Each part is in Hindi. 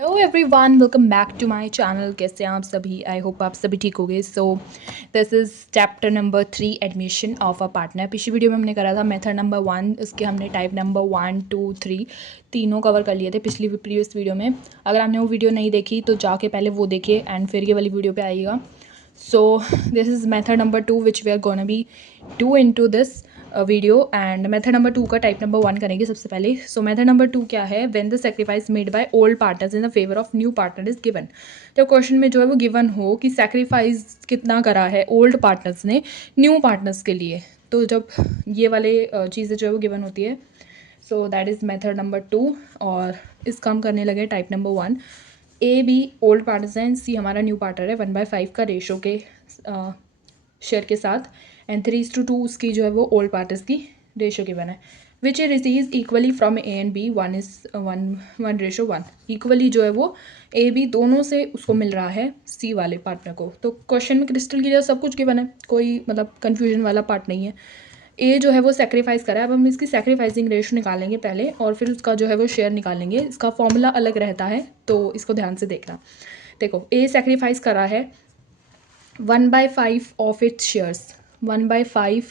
Hello everyone, welcome back to my channel. कैसे हैं आप सभी? आई होप आप सभी ठीक हो गए। सो this is chapter number 3, admission of a partner. पिछली वीडियो में हमने करा था मेथड नंबर 1, इसके हमने टाइप नंबर 1, 2, 3 तीनों कवर कर लिए थे पिछली प्रीवियस वीडियो में। अगर आपने वो वीडियो नहीं देखी तो जाके पहले वो देखिए एंड फिर ये वाली वीडियो पे आइएगा। So this is method number 2 which we are gonna be do into this video. And method number 2 का टाइप नंबर 1 करेंगे सबसे पहले। सो मेथड नंबर 2 क्या है? When the sacrifice made by old partners in the favour of new partner is given. तो क्वेश्चन में जो है वो गिवन हो कि सेक्रीफाइस कितना करा है ओल्ड पार्टनर्स ने न्यू पार्टनर्स के लिए, तो जब ये वाले चीज़ें जो है वो गिवन होती है। So that is method number 2। और इसका हम करने लगे type number 1। A B old partners हैं, सी हमारा न्यू पार्टनर है 1/5 का रेशो के शेयर के साथ, एंड 3:2 उसकी जो है वो ओल्ड पार्टनर्स की रेशो गिवन है। Which A receive equally from A and B 1:1 equally जो है वो ए बी दोनों से उसको मिल रहा है सी वाले पार्टनर को। तो क्वेश्चन में क्रिस्टल क्लियर सब कुछ गिवन है, कोई मतलब कन्फ्यूजन वाला पार्ट नहीं है। ए जो है वो सेक्रीफाइस करा है। अब हम इसकी सेक्रीफाइसिंग रेशो निकालेंगे पहले और फिर उसका जो है वो शेयर निकालेंगे। इसका फॉर्मूला अलग रहता है तो इसको ध्यान से देखना। देखो, ए सेक्रीफाइस करा है 1/5 ऑफ इट्स शेयर्स। 1/5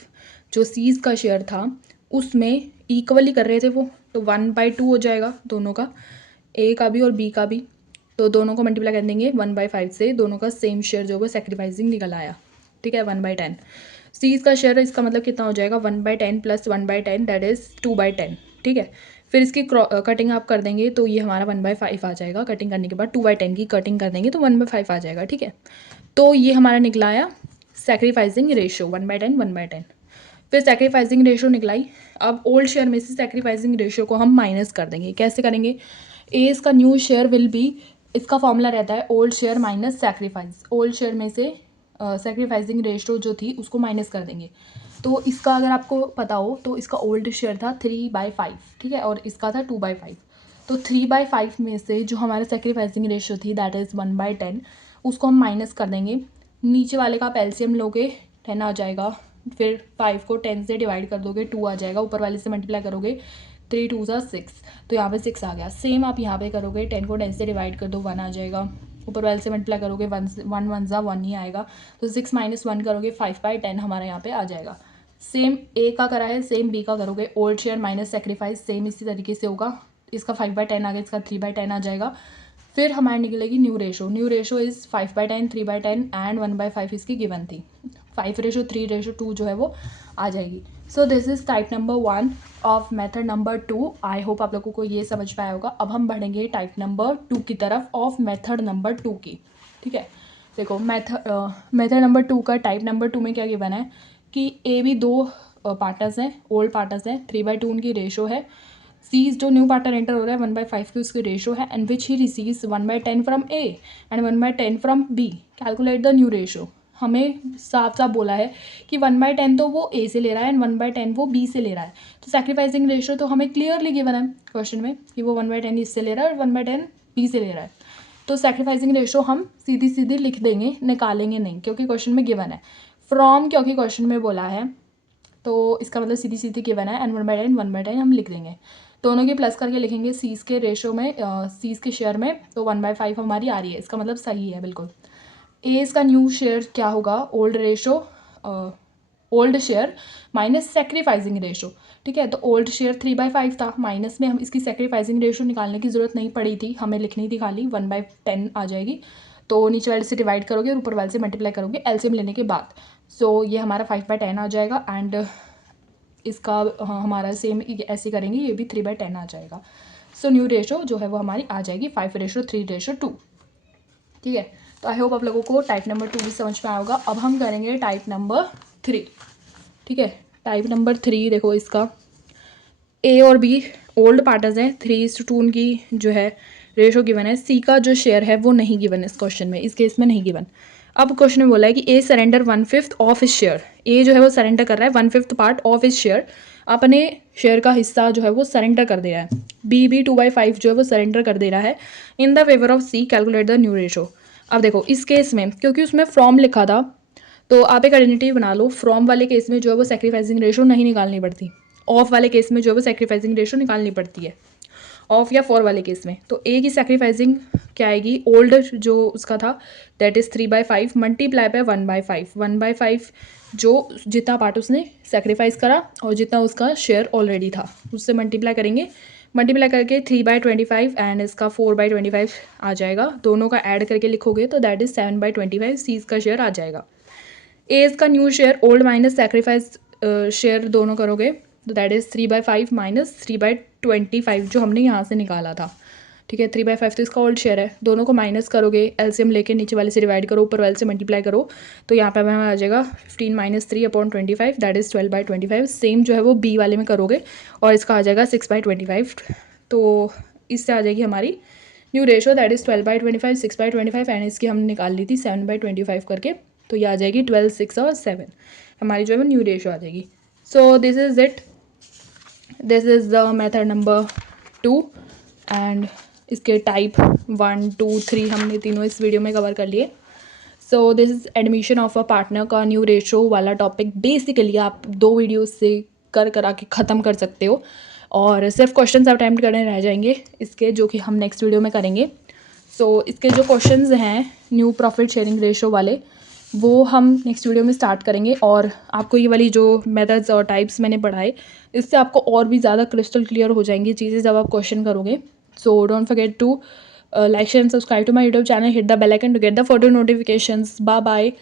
जो सीज का शेयर था उसमें इक्वली कर रहे थे वो, तो 1/2 हो जाएगा दोनों का, ए का भी और बी का भी। तो दोनों को मल्टीप्लाई कर देंगे 1/5 से, दोनों का सेम शेयर जो है वो सेक्रीफाइसिंग निकल आया। ठीक है, 1/10 सीज का शेयर है, इसका मतलब कितना हो जाएगा 1/10 प्लस 1/10 दैट इज़ 2/10। ठीक है, फिर इसकी कटिंग आप कर देंगे तो ये हमारा 1/5 आ जाएगा। कटिंग करने के बाद 2/10 की कटिंग कर देंगे तो 1/5 आ जाएगा। ठीक है, तो ये हमारा निकला आया सेक्रीफाइसिंग रेशो 1/10 1/10। फिर सेक्रीफाइसिंग रेशो निकलाई। अब ओल्ड शेयर में से सेक्रीफाइसिंग रेशो को हम माइनस कर देंगे। कैसे करेंगे? ए इसका न्यू शेयर विल बी, इसका फॉर्मूला रहता है old share minus sacrifice. Old share में से सेक्रीफाइसिंग रेशो जो थी उसको माइनस कर देंगे। तो इसका अगर आपको पता हो तो इसका ओल्ड शेयर था 3/5, ठीक है, और इसका था 2/5। तो 3/5 में से जो हमारा सेक्रीफाइसिंग रेशो थी दैट इज़ 1/10, उसको हम माइनस कर देंगे। नीचे वाले का आप एलसीएम लोगे 10 आ जाएगा, फिर 5 को 10 से डिवाइड कर दोगे 2 आ जाएगा, ऊपर वाले से मल्टीप्लाई करोगे 3 2 6, तो यहाँ पे 6 आ गया। सेम आप यहाँ पे करोगे 10 को 10 से डिवाइड कर दो 1 आ जाएगा, ऊपर वाले से मल्टीप्लाई करोगे 1 1 ही आएगा, तो 6 - 1 करोगे 5/10 हमारे यहाँ पे आ जाएगा। सेम ए का करा है, सेम बी का करोगे, old share minus sacrifice same इसी तरीके से होगा। इसका 5/10 आ गया, इसका 3/10 आ जाएगा। फिर हमारी निकलेगी new ratio. New ratio is 5/10 3/10 and 1/5 इसकी गिवन थी। 5:3:2 जो है वो आ जाएगी। सो this is type number 1 of method number 2। I hope आप लोगों को ये समझ पाया होगा। अब हम बढ़ेंगे टाइप नंबर 2 की तरफ ऑफ मेथड नंबर 2 की। ठीक है, देखो मेथड नंबर 2 का टाइप नंबर 2 में क्या गिवन है कि ए बी दो पार्टनर्स हैं, ओल्ड पार्टनर्स हैं, 3/2 उनकी रेशो है। सी जो न्यू पार्टनर एंटर हो रहा है 1/5 की उसकी रेशो है, and which he receives 1/10 from A and 1/10 from B. Calculate the new ratio. हमें साफ साफ बोला है कि 1/10 तो वो ए से ले रहा है एंड 1/10 वो बी से ले रहा है। तो सेक्रीफाइसिंग रेशो तो हमें क्लियरली गिवन है क्वेश्चन में कि वो 1/10 इससे ले रहा है और 1/10 बी से ले रहा है। तो सेक्रीफाइसिंग रेशो हम सीधी सीधी लिख देंगे, निकालेंगे नहीं, क्योंकि क्वेश्चन में गिवन है। फ्रॉम क्योंकि क्वेश्चन में बोला है तो इसका मतलब सीधी सीधी गिवन है, एंड 1/10 हम लिख देंगे। दोनों की प्लस करके लिखेंगे सीज के रेशो में, सीज के शेयर में, तो 1/5 हमारी आ रही है, इसका मतलब सही है बिल्कुल। ए इसका न्यू शेयर क्या होगा? Old ratio, old share minus sacrificing ratio. ठीक है, तो ओल्ड शेयर 3/5 था, माइनस में हम इसकी सेक्रीफाइसिंग रेशो निकालने की ज़रूरत नहीं पड़ी थी, हमें लिखनी थी खाली 1/10 आ जाएगी। तो नीचे वाले से डिवाइड करोगे और ऊपर वाले से मल्टीप्लाई करोगे एलसीएम लेने के बाद। सो ये हमारा 5/10 आ जाएगा, एंड इसका हमारा सेम ऐसे करेंगे, ये भी 3/10 आ जाएगा। सो न्यू रेशो जो है वो हमारी आ जाएगी 5:3:2। ठीक है, तो आई होप आप लोगों को टाइप नंबर 2 भी समझ में आया होगा। अब हम करेंगे टाइप नंबर 3। ठीक है, टाइप नंबर 3 देखो, इसका ए और बी ओल्ड पार्टनर्स हैं, 3:2 उनकी जो है रेशो गिवन है। सी का जो शेयर है वो नहीं गिवन इस क्वेश्चन में, इस केस में नहीं गिवन। अब क्वेश्चन में बोला है कि ए सरेंडर 1/5 ऑफ इस शेयर। ए जो है वो सरेंडर कर रहा है 1/5 पार्ट ऑफ इस शेयर, अपने शेयर का हिस्सा जो है वो सरेंडर कर दे रहा है। बी भी 2/5 जो है वो सरेंडर कर दे रहा है in the favour of C, calculate the new ratio. अब देखो इस केस में क्योंकि उसमें फ्रॉम लिखा था तो आप एक आइडेंटिटी बना लो। फ्रॉम वाले केस में जो है वो सेक्रीफाइसिंग रेशो नहीं निकालनी पड़ती, ऑफ वाले केस में जो है वो सेक्रीफाइसिंग रेशो निकालनी पड़ती है। ऑफ या फॉर वाले केस में। तो ए की सेक्रीफाइसिंग क्या आएगी, ओल्ड जो उसका था दैट इज़ 3/5 मल्टीप्लाई बाय 1/5। 1/5 जो जितना पार्ट उसने सेक्रीफाइस करा और जितना उसका शेयर ऑलरेडी था उससे मल्टीप्लाई करेंगे, मल्टीप्लाई करके 3/25 एंड इसका 4/25 आ जाएगा। दोनों का ऐड करके लिखोगे तो दैट इज़ 7/25 सी का शेयर आ जाएगा। ए का new share old minus sacrifice share दोनों करोगे तो दैट इज़ 3/5 माइनस 3/25 जो हमने यहाँ से निकाला था। ठीक है, 3/5 तो इसका ओल्ड शेयर है, दोनों को माइनस करोगे, एलसीएम लेके नीचे वाले से डिवाइड करो, ऊपर वाले से मल्टीप्लाई करो, तो यहाँ पे हमें आ जाएगा 15 माइनस 3/25 दैट इज़ 12/25। सेम जो है वो बी वाले में करोगे और इसका आ जाएगा 6/25। तो इससे आ जाएगी हमारी new ratio that is 12/25 6/25 and इसकी हमने निकाल ली थी 7/25 करके, तो ये आ जाएगी 12 6 और 7 हमारी जो है वो न्यू रेशो आ जाएगी। सो this is it, this is the method number 2 and इसके टाइप 1 2 3 हमने तीनों इस वीडियो में कवर कर लिए। सो this is admission of a partner का न्यू रेशो वाला टॉपिक। बेसिकली आप 2 वीडियो से करा के ख़त्म कर सकते हो और सिर्फ क्वेश्चंस अटेम्प्ट करने रह जाएंगे इसके, जो कि हम नेक्स्ट वीडियो में करेंगे। सो इसके जो क्वेश्चंस हैं न्यू प्रॉफिट शेयरिंग रेशो वाले वो हम नेक्स्ट वीडियो में स्टार्ट करेंगे और आपको ये वाली जो मेथड्स और टाइप्स मैंने पढ़ाए इससे आपको और भी ज़्यादा क्रिस्टल क्लियर हो जाएंगी चीज़ें जब आप क्वेश्चन करोगे। So don't forget to like, share and subscribe to my YouTube channel, hit the bell icon to get the further notifications. Bye bye.